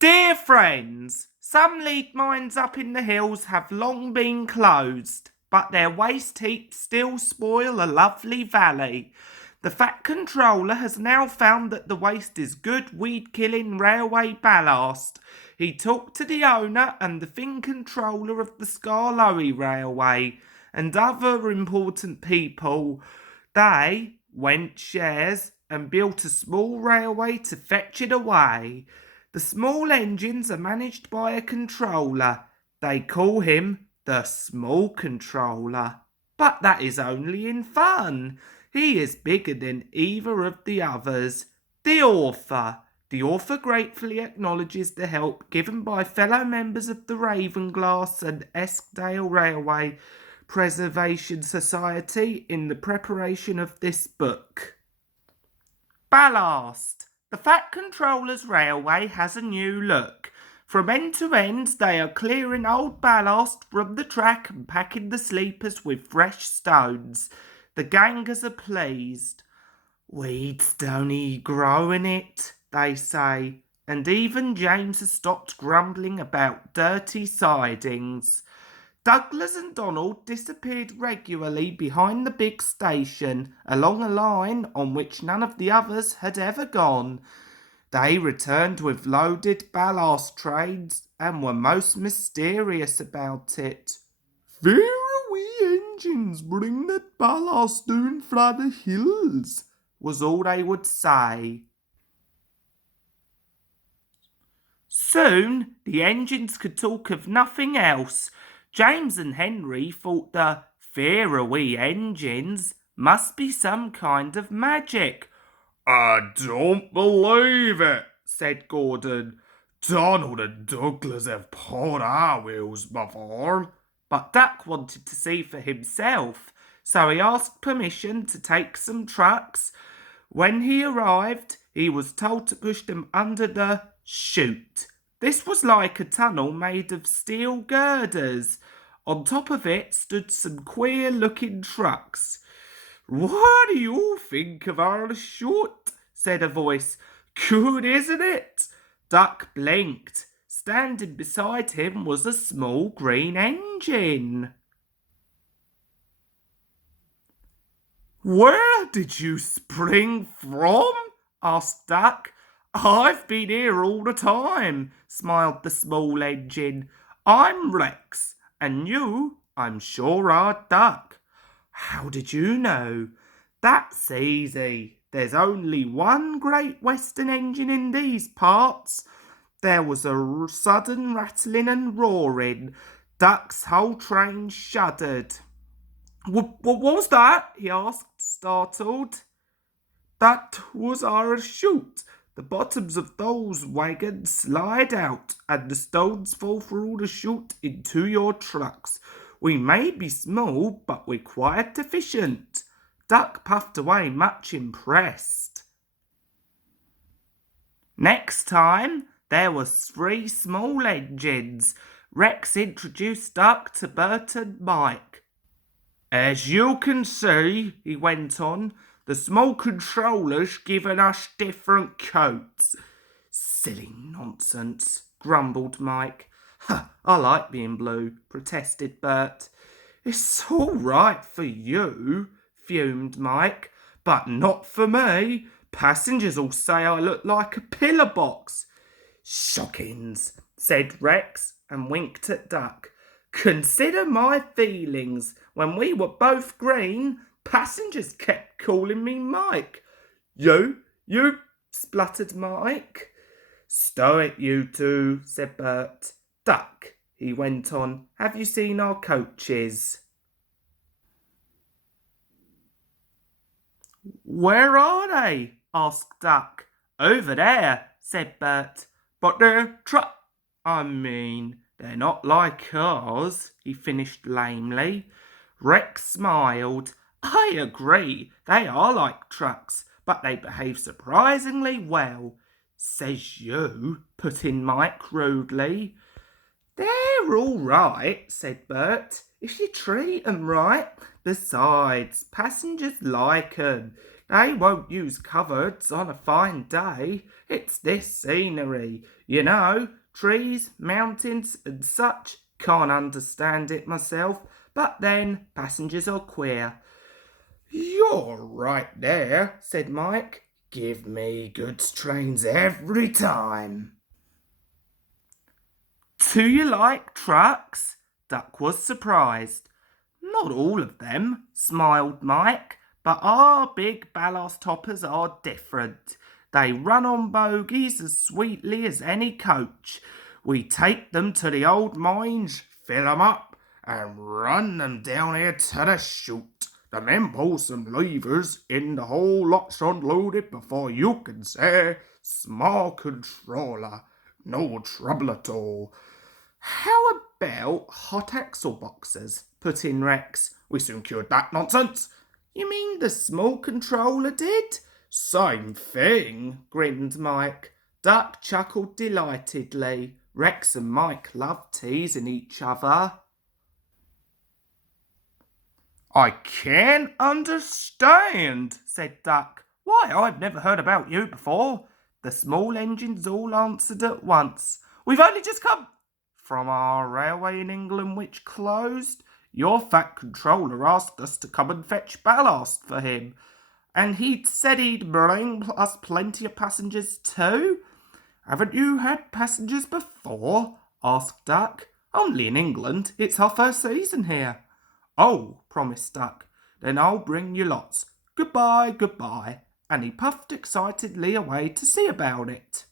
Dear friends, some lead mines up in the hills have long been closed, but their waste heaps still spoil a lovely valley. The Fat Controller has now found that the waste is good weed-killing railway ballast. He talked to the owner and the Thin Controller of the Skarloey Railway and other important people. They went shares and built a small railway to fetch it away. The small engines are managed by a controller. They call him the Small Controller. But that is only in fun. He is bigger than either of the others. The author gratefully acknowledges the help given by fellow members of the Ravenglass and Eskdale Railway Preservation Society in the preparation of this book. Ballast. The Fat Controller's railway has a new look. From end to end, they are clearing old ballast from the track and packing the sleepers with fresh stones. The gangers are pleased. Weeds don't grow in it, they say, and even James has stopped grumbling about dirty sidings. Douglas and Donald disappeared regularly behind the big station, along a line on which none of the others had ever gone. They returned with loaded ballast trains and were most mysterious about it. "Where are we engines bring that ballast down fra the hills?" was all they would say. Soon the engines could talk of nothing else. James and Henry thought the "Faraway engines" must be some kind of magic. "I don't believe it," said Gordon. "Donald and Douglas have pulled our wheels before." But Duck wanted to see for himself, so he asked permission to take some trucks. When he arrived, he was told to push them under the chute. This was like a tunnel made of steel girders. On top of it stood some queer-looking trucks. "What do you all think of our chute?" said a voice. "Good, isn't it?" Duck blinked. Standing beside him was a small green engine. "Where did you spring from?" asked Duck. "I've been here all the time," smiled the small engine. "I'm Rex, and you, I'm sure, are Duck." "How did you know?" "That's easy. There's only one Great Western engine in these parts." There was a sudden rattling and roaring. Duck's whole train shuddered. What was that?" he asked, startled. "That was our chute. The bottoms of those wagons slide out, and the stones fall through the chute into your trucks. We may be small, but we're quite efficient." Duck puffed away, much impressed. Next time, there was 3 small engines. Rex introduced Duck to Bert and Mike. "As you can see," he went on, "the small controller's given us different coats." "Silly nonsense," grumbled Mike. "I like being blue," protested Bert. "It's all right for you," fumed Mike, "but not for me. Passengers all say I look like a pillar box." "Shockings," said Rex and winked at Duck. "Consider my feelings. When we were both green, passengers kept calling me Mike." You, spluttered Mike. "Stow it, you two," said Bert. "Duck," he went on, "have you seen our coaches?" "Where are they?" asked Duck. "Over there," said Bert. "But they're they're not like ours," he finished lamely. Rex smiled. "I agree, they are like trucks, but they behave surprisingly well." "Says you," put in Mike rudely. "They're all right," said Bert, "if you treat 'em right. Besides, passengers like 'em. They won't use cupboards on a fine day. It's this scenery, you know, trees, mountains, and such. Can't understand it myself, but then passengers are queer. You're right there, said Mike. Give me goods trains every time. Do you like trucks? Duck was surprised. Not all of them, smiled Mike, but our big ballast hoppers are different. They run on bogies as sweetly as any coach. We take them to the old mines, fill 'em up, and run them down here to the chute. The men pull some levers and the whole lot's unloaded before you can say, small controller, no trouble at all. How about hot axle boxes? Put in Rex. We soon cured that nonsense. You mean the small controller did? Same thing, grinned Mike. Duck chuckled delightedly. Rex and Mike loved teasing each other. I can't understand, said Duck. Why, I've never heard about you before. The small engines all answered at once. We've only just come from our railway in England which closed. Your fat controller asked us to come and fetch ballast for him, and he said he'd bring us plenty of passengers too. Haven't you had passengers before? Asked Duck. Only in England. It's our first season here. Oh, promised Duck. Then I'll bring you lots. Goodbye, goodbye. And he puffed excitedly away to see about it.